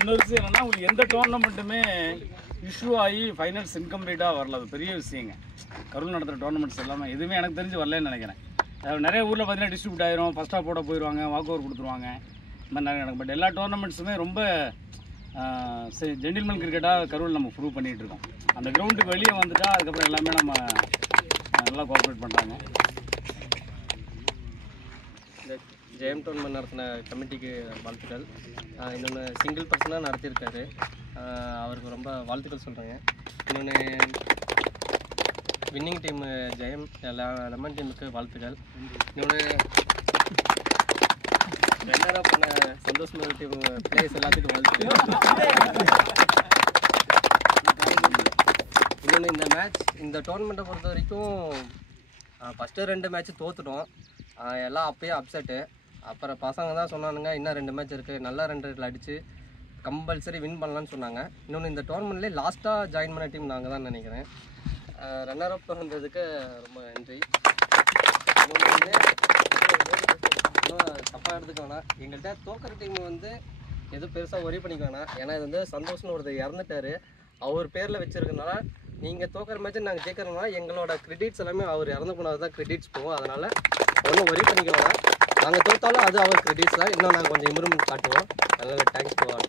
இன்னொரு விஷயம் என்னன்னா, உங்களுக்கு எந்த டோர்னமெண்ட்டுமே இஷ்யூ ஆகி ஃபைனல்ஸ் இன்கம்ப்ளீட்டாக வரல. அது பெரிய விஷயங்க. கரூர் நடத்துகிற டோர்னமெண்ட்ஸ் எல்லாமே எதுவுமே எனக்கு தெரிஞ்சு வரலன்னு நினைக்கிறேன். நிறைய ஊரில் பார்த்தீங்கன்னா டிஸ்ட்ரிபியூட் ஆயிரும், ஃபஸ்ட் ஆஃப் போட போயிடுவாங்க, வாக் ஓவர் கொடுத்துருவாங்க, இந்த மாதிரி நிறைய நடக்கும். பட் எல்லா டோர்னமெண்ட்ஸுமே ரொம்ப ஜென்டில்மேன் கிரிக்கெட்டாக கரூரில் நம்ம ப்ரூவ் பண்ணிகிட்டு இருக்கோம். அந்த கிரவுண்டுக்கு வெளியே வந்துட்டா அதுக்கப்புறம் எல்லாமே நம்ம நல்லா கோஆப்ரேட் பண்ணுறாங்க. இந்த ஜெயம் டோர்னமெண்ட் நடத்தின கமிட்டிக்கு வாழ்த்துக்கள். இன்னொன்று சிங்கிள் பர்சனாக நடத்தியிருக்காரு, அவருக்கு ரொம்ப வாழ்த்துக்கள் சொல்கிறேங்க. இன்னொன்று வின்னிங் டீமு ஜெயம் லெமன் டீமுக்கு வாழ்த்துக்கள். இன்னொன்று ரெண்டராக பண்ண சந்தோஷமான டீம் பிளேயர்ஸ் எல்லாத்துக்கும் வாழ்த்துக்கள். இன்னொன்று இந்த டோர்னமெண்ட்டை பொறுத்த வரைக்கும் ஃபஸ்ட்டு 2 மேட்ச்சு தோற்றுட்டோம். எல்லாம் அப்பயே அப்செட்டு. அப்புறம் பசங்க தான் சொன்னானுங்க இன்னும் 2 மேட்ச் இருக்குது, நல்லா 2 ரன்ல அடித்து கம்பல்சரி வின் பண்ணலான்னு சொன்னாங்க. இன்னொன்று இந்த டோர்னமெண்ட்லேயே லாஸ்ட்டாக ஜாயின் பண்ண டீம் நாங்கள் தான் நினைக்கிறேன். ரன்னர் அப் வந்ததுக்கு ரொம்ப நன்றி. இன்னும் தப்பாக எடுத்துக்க வேணாம், எங்கள்கிட்ட தோக்கிற டீம் எதுவும் பெருசாக ஒரி பண்ணிக்க வேணாம். ஏன்னா இது சந்தோஷம்னு ஒருத்தர் இறந்துட்டார், அவர் பேரில் வச்சுருக்கனால நீங்கள் தோக்கிற மேட்ச்சு நாங்கள் ஜெயிக்கிறோம்னா எங்களோட கிரெடிட்ஸ் எல்லாமே அவர் இறந்து போனது தான் கிரெடிட்ஸ் போகும். அதனால் ஒன்றும் ஒரி பண்ணிக்க வேணாம். நாங்கள் தோற்றாலும் அது அவர் கிரெடிட்ஸ் தான். இன்னும் நாங்கள் கொஞ்சம் இம்ப்ரூவ்மெண்ட் காட்டுவோம். அதனால் தேங்க்ஸ் டு ஆல்.